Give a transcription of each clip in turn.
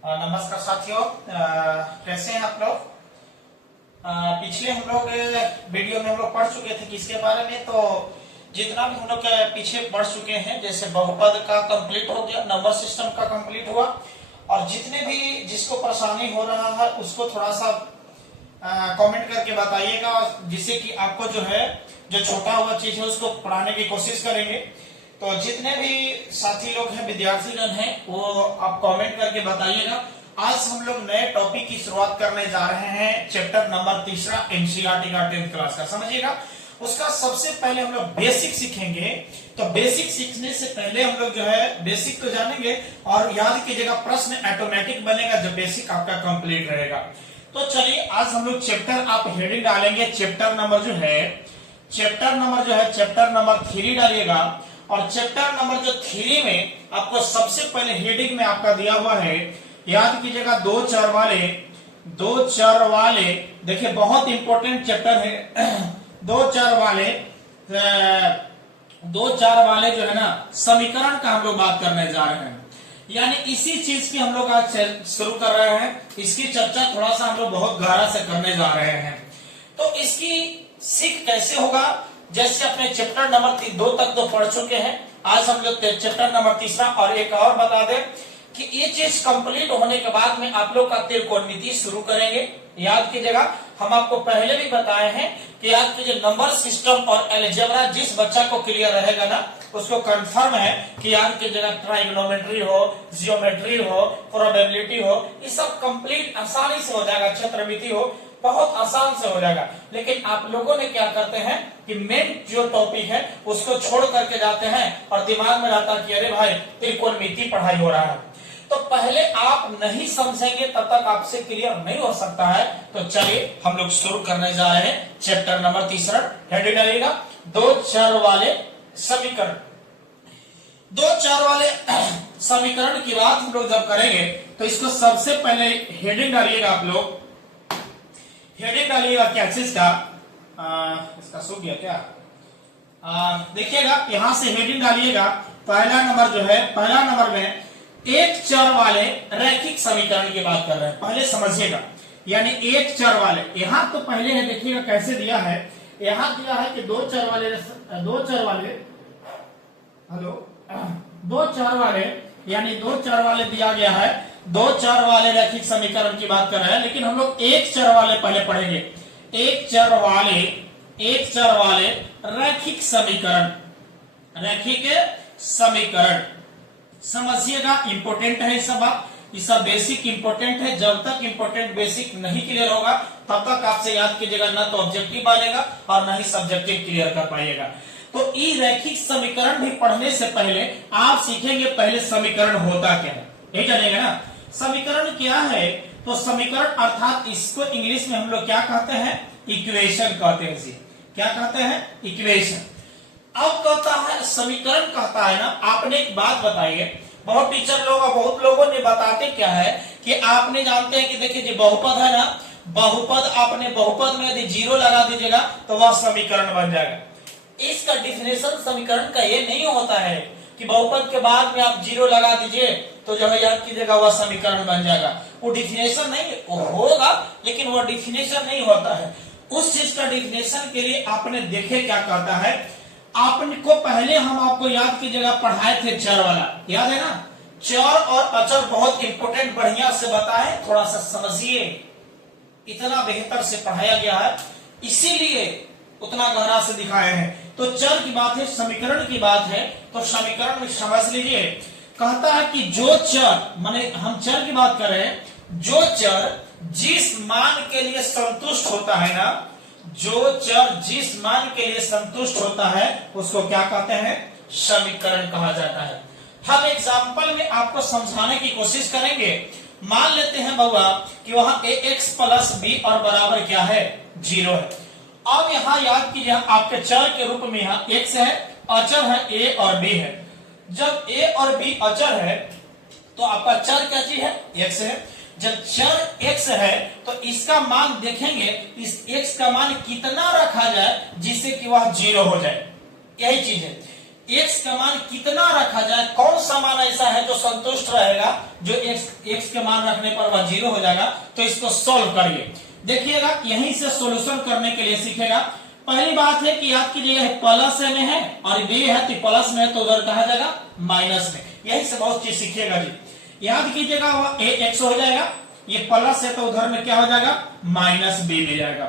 नमस्कार साथियों, कैसे हैं आप लोग। पिछले हम लोग वीडियो में हम लोग पढ़ चुके थे किसके बारे में। तो जितना भी हम लोग पीछे पढ़ चुके हैं, जैसे बहुपद का कंप्लीट हो गया, नंबर सिस्टम का कंप्लीट हुआ, और जितने भी जिसको परेशानी हो रहा है उसको थोड़ा सा कमेंट करके बताइएगा, जिससे कि आपको जो है जो छोटा हुआ चीज है उसको पढ़ाने की कोशिश करेंगे। तो जितने भी साथी लोग हैं, विद्यार्थीगण हैं, वो आप कमेंट करके बताइएगा। आज हम लोग नए टॉपिक की शुरुआत करने जा रहे हैं, चैप्टर नंबर 3 एनसीईआरटी का 10th क्लास का। समझिएगा, उसका सबसे पहले हम लोग बेसिक सीखेंगे। तो बेसिक सीखने से पहले हम लोग जो है बेसिक तो जानेंगे, और याद कीजिएगा प्रश्न ऑटोमेटिक बनेगा जब बेसिक आपका कंप्लीट रहेगा। तो चलिए आज हम लोग चैप्टर, आप हेडिंग डालेंगे चैप्टर नंबर जो है चैप्टर नंबर 3 डालिएगा। और चैप्टर नंबर जो 3 में आपको सबसे पहले हेडिंग में आपका दिया हुआ है, याद कीजिएगा दो चर वाले, देखिए बहुत इंपॉर्टेंट चैप्टर है। दो चार वाले जो है ना समीकरण का हम लोग बात करने जा रहे हैं। यानी इसी चीज की हम लोग आज शुरू कर रहे हैं। इसकी चर्चा थोड़ा सा हम लोग बहुत गहरा से करने जा रहे हैं। तो इसकी सीख कैसे होगा, जैसे अपने चैप्टर नंबर 2 तक तो पढ़ चुके हैं, आज हम लोग चैप्टर नंबर 3 और एक और बता दें कि ये चीज कंप्लीट होने के बाद में आप लोग का त्रिकोणमिति शुरू करेंगे। याद कीजिएगा, हम आपको पहले भी बताए हैं कि याद कीजिए नंबर सिस्टम और अलजेब्रा जिस बच्चा को क्लियर रहेगा ना, उसको कंफर्म है कि याद कीजिएगा ट्राइगोनोमेट्री हो, जियोमेट्री हो, प्रोबेबिलिटी हो, ये सब कंप्लीट आसानी से हो जाएगा। क्षेत्रमिति हो, बहुत आसान से हो जाएगा। लेकिन आप लोगों ने क्या करते हैं कि मेन जो टॉपिक है उसको छोड़ करके जाते हैं, और दिमाग में रहता है कि अरे भाई त्रिकोणमिति पढ़ाई हो रहा है। तो पहले आप नहीं समझेंगे तब तक आपसे क्लियर नहीं हो सकता है। तो चलिए हम लोग शुरू करने जा रहे हैं चैप्टर नंबर 3। हेडिंग डालिएगा दो चर वाले समीकरण। दो चर वाले समीकरण की बात हम लोग जब करेंगे तो इसको सबसे पहले हेडिंग डालिएगा। आप लोग हेडिंग डालिएगा क्या चीज का, इसका सूख गया क्या, देखिएगा यहां से हेडिंग डालिएगा। पहला नंबर में एक चर वाले रैखिक समीकरण की बात कर रहे हैं। पहले समझिएगा, यानी एक चर वाले, यहां तो पहले है, देखिएगा कैसे दिया है। यहां दिया है कि दो चर वाले दिया गया है। दो चर वाले रैखिक समीकरण की बात कर रहे हैं, लेकिन हम लोग एक चर वाले पहले पढ़ेंगे। एक चर वाले रैखिक समीकरण समझिएगा, इंपोर्टेंट है। ये सब बेसिक इंपोर्टेंट है। जब तक इंपोर्टेंट बेसिक नहीं क्लियर होगा तब तक आपसे याद कीजिएगा ना तो ऑब्जेक्टिव बनेगा और ना ही सब्जेक्टिव क्लियर कर पाइएगा। तो ई रैखिक समीकरण भी पढ़ने से पहले आप सीखेंगे पहले समीकरण होता क्या है, यही जानेगा ना। समीकरण क्या है, तो समीकरण अर्थात इसको इंग्लिश में हम लोग क्या कहते हैं, इक्वेशन कहते हैं। इसे क्या कहते हैं, इक्वेशन। अब कहता है समीकरण कहता है ना, आपने एक बात बताइए, बहुत टीचर लोग और बहुत लोगों ने बताते क्या है कि आपने जानते हैं कि देखिए जो बहुपद है ना, बहुपद में यदि 0 लगा दीजिएगा तो वह समीकरण बन जाएगा। इसका डिफिनेशन समीकरण का ये नहीं होता है कि बहुपद के बाद में आप 0 लगा दीजिए तो जो है याद कीजिएगा वह समीकरण बन जाएगा। वो डिफिनेशन नहीं होगा, लेकिन वह डिफिनेशन नहीं होता है। उस चीज का डिफिनेशन के लिए आपने देखे क्या कहता है, आपको पहले हम आपको याद कीजिएगा पढ़ाए थे चर वाला, याद है ना। चर और अचर बहुत इंपोर्टेंट, बढ़िया से बताए, थोड़ा सा समझिए। इतना बेहतर से पढ़ाया गया है, इसीलिए उतना गहरा से दिखाए हैं। तो चर की बात है, समीकरण की बात है, तो समीकरण में समझ लीजिए। कहता है कि जो चर, माने हम चर की बात कर रहे हैं, जो चर जिस मान के लिए संतुष्ट होता है ना, जो चर जिस मान के लिए संतुष्ट होता है उसको क्या कहते हैं, समीकरण कहा जाता है। हम एग्जाम्पल में आपको समझाने की कोशिश करेंगे। मान लेते हैं बउआ कि वहां ax प्लस b और बराबर क्या है, 0 है। अब यहाँ याद कीजिए आपके चर के रूप में यहाँ x है, अचर है a और b है। जब a और b अचर है तो आपका चर क्या चीज है, x है। जब चर x है तो इसका मान देखेंगे, इस x का मान कितना रखा जाए जिससे कि वह 0 हो जाए, यही चीज है। x का मान कितना रखा जाए, कौन सा मान ऐसा है जो संतुष्ट रहेगा, जो x के मान रखने पर वह 0 हो जाएगा। तो इसको सोल्व करिए, देखिएगा यहीं से सॉल्यूशन करने के लिए सीखेगा। पहली बात है कि याद कीजिएगा प्लस में है और b है तो प्लस में है तो उधर कहा जाएगा माइनस में, यही से बहुत चीज सीखिएगा जी। याद कीजिएगा वह x हो जाएगा, ये प्लस है तो उधर में क्या हो जाएगा माइनस b मिल जाएगा।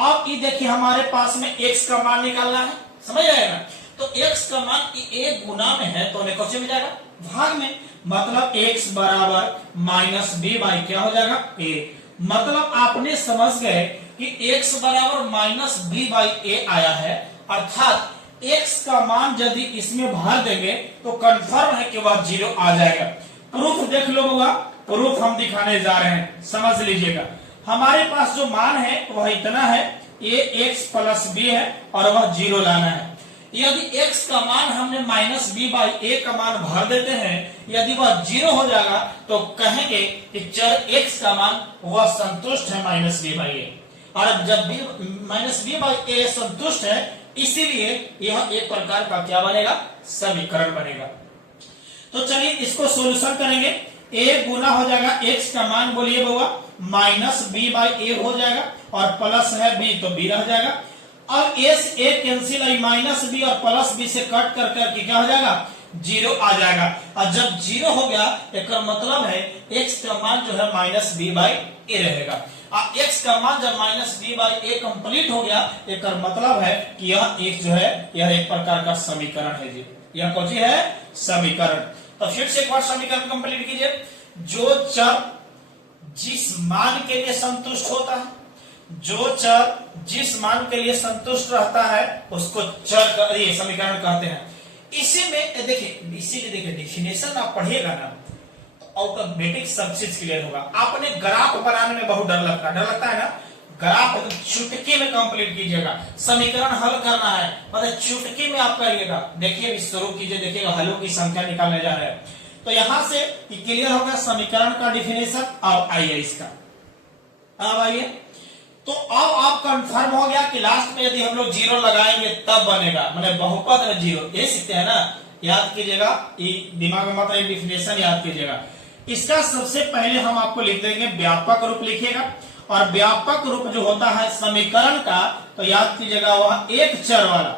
अब ये देखिए हमारे पास में x का मान निकालना है, समझ आएगा ना। तो x का मान a गुना में है तो हमें कौन मिल जाएगा भाग में, मतलब x बराबर माइनस b बाई क्या हो जाएगा a। मतलब आपने समझ गए कि x बराबर माइनस b बाई a आया है, अर्थात x का मान यदि इसमें भर देंगे तो कंफर्म है कि वह 0 आ जाएगा। प्रूफ देख लो होगा, प्रूफ हम दिखाने जा रहे हैं, समझ लीजिएगा। हमारे पास जो मान है वह इतना है, ax प्लस b है और वह 0 लाना है। यदि x का मान हमने माइनस b बाई a का मान भर देते हैं, यदि वह 0 हो जाएगा तो कहेंगे कि चर x का मान वह संतुष्ट है माइनस b बाई a। और जब माइनस b बाई a संतुष्ट है, इसीलिए यह एक प्रकार का क्या बनेगा समीकरण बनेगा। तो चलिए इसको सोल्यूशन करेंगे। a गुना हो जाएगा x का मान बोलिए बउआ माइनस b बाई a हो जाएगा और प्लस है b तो b रह जाएगा। अब a cancel I, minus b और प्लस b से कट कर करके क्या हो जाएगा 0 आ जाएगा। और जब 0 हो गया एक मतलब है x का मान जो है माइनस b बाई a रहेगा। अब x का मान जब minus b by a complete हो गया, एक मतलब है कि यह एक जो है यह एक प्रकार का समीकरण है जी, यह कौन सी है समीकरण। तो फिर से एक बार समीकरण कंप्लीट कीजिए। जो चर जिस मान के लिए संतुष्ट होता है, जो चर जिस मान के लिए संतुष्ट रहता है उसको चर का ये समीकरण कहते हैं। इसी में देखिए, इसीलिए देखिए डेफिनेशन आप पढ़िएगा ना तो ऑटोमेटिक सब चीज क्लियर होगा। आपने ग्राफ बनाने में बहुत डर लगता है ना, ग्राफ चुटकी में कंप्लीट कीजिएगा। समीकरण हल करना है मतलब चुटकी में आप करिएगा। देखिए शुरू कीजिए, देखिएगा हलों की संख्या निकालने जा रहे हैं। तो यहां से क्लियर हो गया समीकरण का डिफिनेशन। अब आइए इसका, अब आइए तो अब आप कंफर्म हो गया कि लास्ट में यदि हम लोग 0 लगाएंगे तब बनेगा, मतलब बहुपद में 0 ये सीखते हैं ना, याद कीजिएगा, दिमाग में मतलब डिफिनेशन याद कीजिएगा। इसका सबसे पहले हम आपको लिख देंगे व्यापक रूप लिखिएगा। और व्यापक रूप जो होता है समीकरण का तो याद कीजिएगा वह एक चर वाला,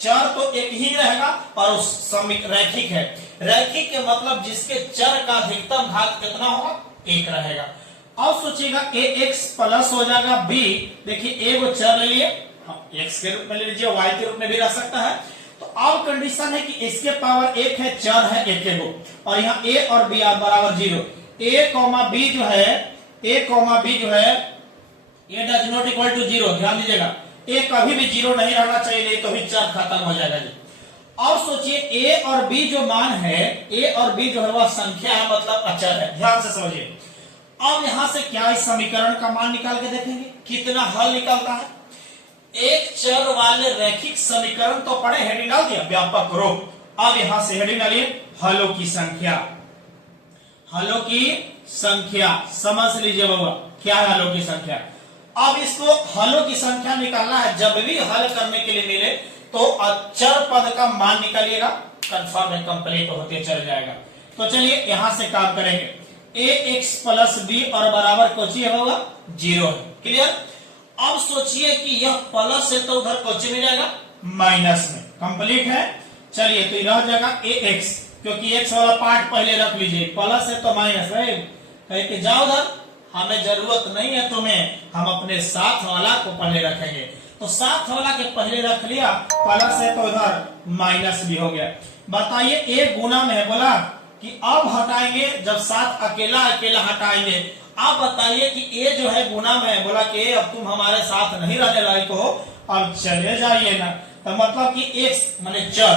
चर तो एक ही रहेगा और रैखिक है। रैखिक के मतलब जिसके चर का अधिकतम भाग कितना होगा 1 रहेगा। अब सोचिएगा ax प्लस हो जाएगा b, देखिए a वो चर ले लिए, x के रूप में ले लीजिए, y के रूप में भी रह सकता है। तो अब कंडीशन है कि इसके पावर 1 है, चर है 1 को, और यहाँ a और b बराबर 0। a, b जो है a, b जो है ये डज नॉट इक्वल टू 0, ध्यान दीजिएगा a कभी भी 0 नहीं रहना चाहिए, नहीं तो भी चर खत्म हो जाएगा जी। अब सोचिए a और b जो मान है, a और b जो है वह संख्या है मतलब अचर है, ध्यान से समझिए। अब यहां से क्या इस समीकरण का मान निकाल के देखेंगे कितना हल निकलता है। एक चर वाले रैखिक समीकरण तो पढ़े, हेडिंग डाल दिया व्यापक रूप। अब यहां से हेडिंग डालिए हलों की संख्या, हलों की संख्या समझ लीजिए बाबा क्या है हलों की संख्या। अब इसको हलों की संख्या निकालना है, जब भी हल करने के लिए मिले तो अचर पद का मान निकालिएगा, कंफर्म है कंप्लीट होते चल जाएगा। तो चलिए यहां से काम करेंगे। ax प्लस b और बराबर कोची है होगा 0 है, क्लियर। अब सोचिए कि यह प्लस है तो उधर कोची में जाएगा माइनस में, कंप्लीट है। चलिए तो रह जाएगा ax, क्योंकि x वाला पार्ट पहले रख लीजिए, प्लस है तो माइनस है, कह के जाओ उधर, हमें जरूरत नहीं है तुम्हें, हम अपने साथ वाला को पहले रखेंगे। तो साथ वाला के पहले रख लिया, प्लस है तो उधर माइनस भी हो गया। बताइए a गुना में है, बोला कि अब हटाएंगे जब साथ अकेला अकेला हटाएंगे। आप बताइए कि ए जो है गुना में, बोला कि अब तुम हमारे साथ नहीं रहने लायक हो, अब चले जाइए ना। तो मतलब कि x माने चर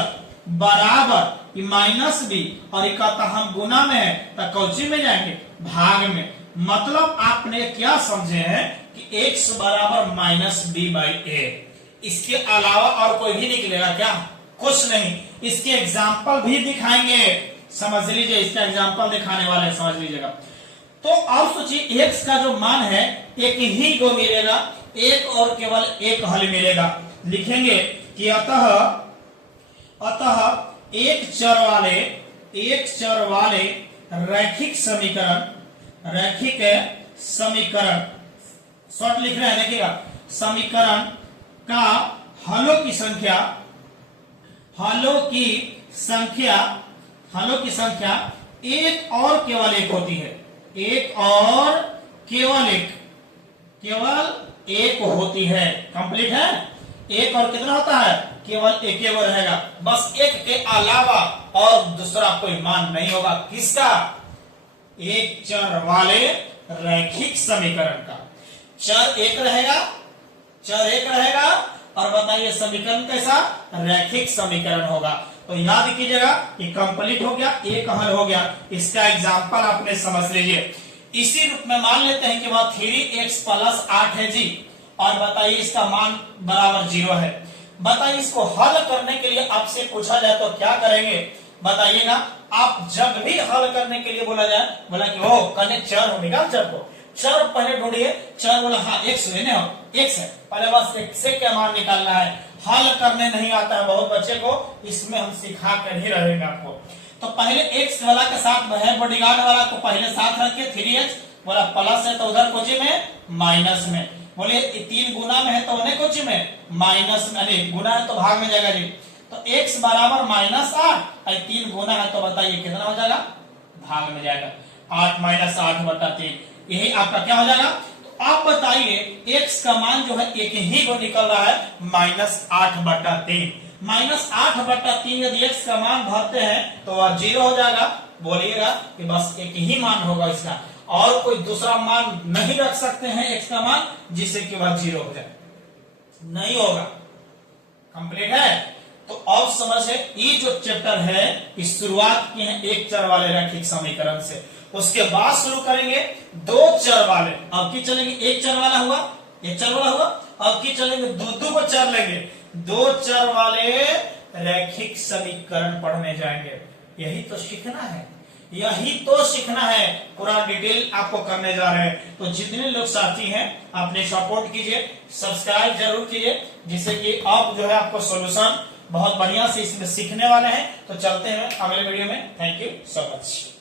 बराबर माइनस b और कहता हम गुना में है तो कौची में जाएंगे भाग में। मतलब आपने क्या समझे हैं कि x बराबर माइनस b बाई a, इसके अलावा और कोई भी निकलेगा क्या? कुछ नहीं। इसके एग्जाम्पल भी दिखाएंगे, समझ लीजिए, इसका एग्जाम्पल दिखाने वाले समझ लीजिएगा। तो अब सोचिए x का जो मान है एक ही को मिलेगा, एक और केवल एक हल मिलेगा। लिखेंगे कि अतः एक चर वाले रैखिक समीकरण शॉर्ट लिख रहे हैं, देखिएगा, समीकरण का हलों की संख्या एक और केवल एक होती है, केवल एक होती है। कंप्लीट है। एक और कितना होता है? केवल एक ही रहेगा, बस एक के अलावा और दूसरा कोई मान नहीं होगा। किसका? एक चर वाले रैखिक समीकरण का। चर एक रहेगा और बताइए समीकरण कैसा? रैखिक समीकरण होगा। तो याद कीजिएगा कि कंप्लीट हो गया, एक हल हो गया। इसका एग्जांपल आपने समझ लीजिए। इसी रूप में मान लेते हैं कि वह 3x + 8 है जी, और बताइए इसका मान बराबर 0 है। बताइए इसको हल करने के लिए आपसे पूछा जाए तो क्या करेंगे? बताइएगा। आप जब भी हल करने के लिए बोला कि हो कने चर हो, निकाल चर को। चर पहले ढूंढिए। चर बोला हाँ x लेने हो, x है, पहले बस x से क्या मान निकालना है। हल करने नहीं आता है बहुत बच्चे को, इसमें हम सिखा कर ही रहेंगे आपको। तो पहले x वाला के साथ है बॉडीगार्ड वाला, तो पहले साथ रखिए 3x, बोला प्लस है तो उधर कोची में माइनस में, बोले 3 गुना में है तो उन्हें कोची में माइनस में, अरे गुना है तो भाग में जाएगा जी। तो x बराबर -8, 3 गुना है तो बताइए कितना हो जाएगा? भाग में जाएगा। 8 - 8/3, यही आपका क्या हो जाएगा? तो आप बताइए x का मान जो है एक ही को निकल रहा है -8/3। -8/3 यदि x का मान भरते हैं तो वह 0 हो जाएगा। बोलिएगा कि बस एक ही मान होगा इसका, और कोई दूसरा मान नहीं रख सकते हैं x का मान जिससे कि वह 0 हो जाए, नहीं होगा। कंप्लीट है। तो अब समझे, ये जो चैप्टर है इस शुरुआत की है एक चर वाले रैखिक समीकरण से, उसके बाद शुरू करेंगे 2 चर वाले। अब की चलेंगे एक चर वाला हुआ, अब की चलेंगे 2 को चर लेंगे, 2 चर वाले रैखिक समीकरण पढ़ने जाएंगे। यही तो सीखना है, पूरा डिटेल आपको करने जा रहे हैं। तो जितने लोग साथी हैं आपने सपोर्ट कीजिए, सब्सक्राइब जरूर कीजिए, जिससे कि आप जो है आपको सॉल्यूशन बहुत बढ़िया से इसमें सीखने वाले हैं। तो चलते हैं अगले वीडियो में। Thank you so much.